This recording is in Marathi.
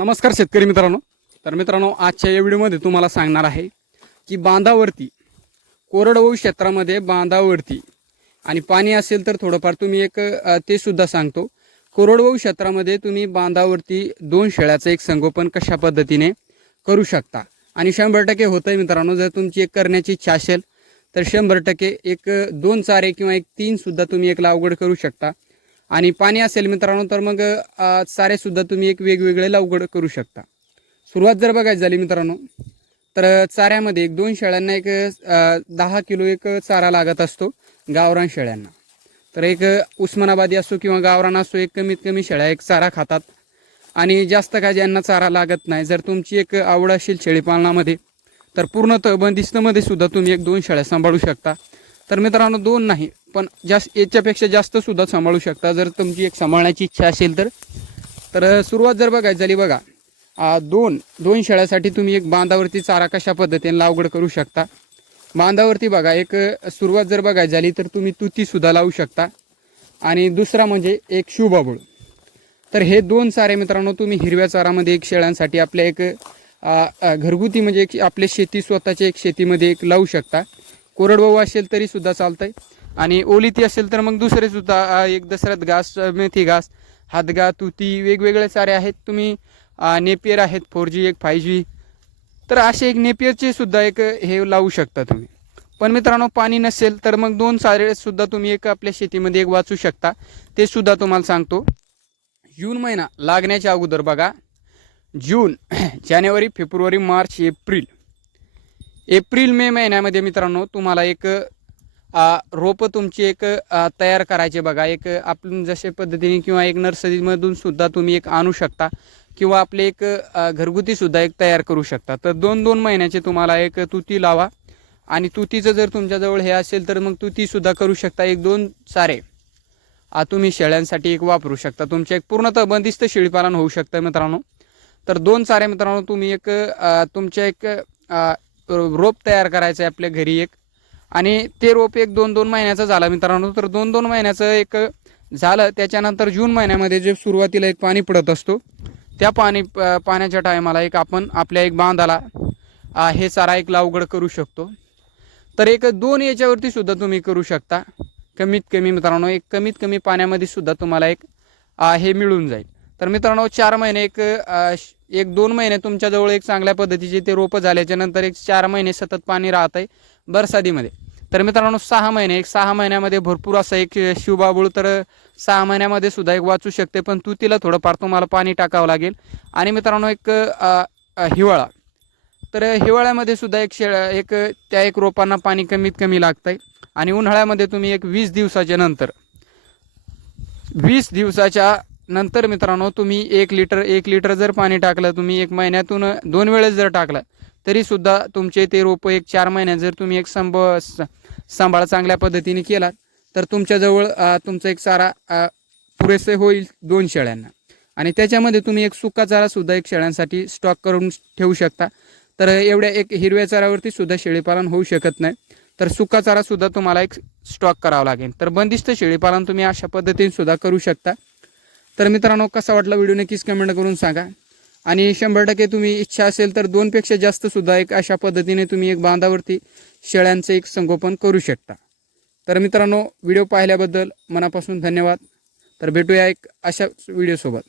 नमस्कार शेतकरी मित्रांनो। तर मित्रांनो, आजच्या या व्हिडिओमध्ये तुम्हाला सांगणार आहे की बांधावरती कोरडवाहू क्षेत्रामध्ये बांधावरती आणि पाणी असेल तर थोडंफार तुम्ही ते सुद्धा सांगतो। कोरडवाहू क्षेत्रामध्ये तुम्ही बांधावरती 2 शेळ्याचं एक संगोपन कशा पद्धतीने करू शकता आणि 100% होतंय मित्रांनो। जर तुमची एक करण्याची इच्छा असेल तर 100% एक 2 चारे किंवा एक 3 सुद्धा तुम्ही एक लागवड करू शकता। आणि पाणी असेल मित्रांनो तर मग चारे सुद्धा तुम्ही एक वेगवेगळे लागवड करू शकता। सुरुवात जर बघायची झाली मित्रांनो तर चाऱ्यामध्ये एक 2 शेळ्यांना एक 10 किलो एक चारा लागत असतो गावरान शेळ्यांना। तर एक उस्मानाबादी असो किंवा गावरान असो, एक कमीत कमी शेळ्या एक चारा खातात आणि जास्त काय ज्यांना चारा लागत नाही। जर तुमची एक आवड असेल शेळीपालनामध्ये तर पूर्णतः बंदिस्तमध्ये सुद्धा तुम्ही एक 2 शेळ्या सांभाळू शकता। तर मित्रांनो 2 नाही पण याच्यापेक्षा जास्त सुद्धा सांभाळू शकता जर तुमची एक सांभाळण्याची इच्छा असेल तर सुरुवात जर बघायची झाली बघा, 2 शेळ्यासाठी तुम्ही एक बांधावरती चारा कशा पद्धतीने लागवड करू शकता। बांधावरती बघा एक सुरुवात जर बघायची झाली तर तुम्ही तुती सुद्धा लावू शकता आणि दुसरा म्हणजे एक शिवबाबूळ। तर हे 2 चारे मित्रांनो तुम्ही हिरव्या चारामध्ये एक शेळ्यांसाठी आपल्या एक घरगुती म्हणजे एक आपल्या स्वतःच्या एक शेतीमध्ये एक लावू शकता। कोरडवाहू असेल तरी सुद्धा चालतंय आणि ओलिती असेल तर मग दुसरे सुद्धा एक दसऱ्यात घास, मेथी घास, हातगा, तुती वेगवेगळे चारे आहेत। तुम्ही नेपियर आहेत 4G एक 5G, तर असे एक नेपियरचे सुद्धा एक हे लावू शकता तुम्ही। पण मित्रांनो पाणी नसेल तर मग 2 चारे सुद्धा तुम्ही एक आपल्या शेतीमध्ये एक वाचू शकता। ते सुद्धा तुम्हाला सांगतो। जून महिना लागण्याच्या अगोदर बघा, जून, जानेवारी, फेब्रुवारी, मार्च, एप्रिल, मे महिन्यामध्ये मित्रांनो तुम्हाला एक रोपं तुमची एक तयार करायचे बघा। एक आपण जशा पद्धतीने किंवा एक नर्सरीमधून सुद्धा तुम्ही एक आणू शकता किंवा आपले एक घरगुती सुद्धा एक तयार करू शकता। तर 2-2 महिन्याचे तुम्हाला एक तुती लावा आणि तुतीचं जर तुमच्याजवळ हे असेल तर मग तुती सुद्धा करू शकता। एक 2 चारे तुम्ही शेळ्यांसाठी एक वापरू शकता। तुमचे एक पूर्णतः बंदिस्त शेळीपालन होऊ शकतं मित्रांनो। तर 2 चारे मित्रांनो तुम्ही एक तुमच्या एक रोप तयार करायचं आहे आपल्या घरी एक, आणि ते रोप एक 2-2 महिन्याचं झालं मित्रांनो। तर 2-2 महिन्याचं एक झालं त्याच्यानंतर जून महिन्यामध्ये जे सुरुवातीला एक पाणी पडत असतो त्या पाण्याच्या टायमाला एक आपण आपल्या एक बांधाला हे चारा एक लागवड करू शकतो। तर एक 2 याच्यावरती सुद्धा तुम्ही करू शकता कमीत कमी मित्रांनो। एक कमीत कमी पाण्यामध्ये सुद्धा तुम्हाला एक हे मिळून जाईल। तर मित्रांनो 4 महिने एक 2 महिने तुमच्याजवळ एक चांगल्या पद्धतीचे ते रोपं झाल्याच्या नंतर एक 4 महिने सतत पाणी राहत आहे बरसातीमध्ये। तर मित्रांनो 6 महिन्यामध्ये भरपूर असं एक शिवबाबूळ तर 6 महिन्यामध्ये सुद्धा एक वाचू शकते। पण तुतीला थोडंफार तुम्हाला पाणी टाकावं लागेल। आणि मित्रांनो एक हिवाळा, तर हिवाळ्यामध्ये सुद्धा एक त्या एक रोपांना पाणी कमीत कमी लागतंय। आणि उन्हाळ्यामध्ये तुम्ही एक 20 दिवसाच्या नंतर मित्रांनो तुम्ही 1 लिटर जर पाणी टाकलं, तुम्ही एक महिन्यातून 2 वेळेस जर टाकलं तरी सुद्धा तुमचे ते रोपं एक 4 महिन्यात जर तुम्ही एक सांभाळ चांगल्या पद्धतीने केला तर तुमच्याजवळ तुमचा एक चारा पुरेसे होईल 2 शेळ्यांना। आणि त्याच्यामध्ये तुम्ही एक सुका चारा सुद्धा एक शेळ्यांसाठी स्टॉक करून ठेवू शकता। तर एवढ्या एक हिरव्या चाऱ्यावरती सुद्धा शेळीपालन होऊ शकत नाही, तर सुका चारा सुद्धा तुम्हाला एक स्टॉक करावा लागेल। तर बंदिस्त शेळीपालन तुम्ही अशा पद्धतीने सुद्धा करू शकता। तर मित्रांनो कसा वाटला व्हिडिओ नक्कीच कमेंट करून सांगा। आणि 100% तुम्ही इच्छा असेल तर 2 पेक्षा जास्त सुद्धा एक अशा पद्धतीने तुम्ही एक बांधावरती शेळ्यांचे एक संगोपन करू शकता। तर मित्रांनो व्हिडिओ पाहिल्याबद्दल मनापासून धन्यवाद। तर भेटूया एक अशा व्हिडिओसोबत।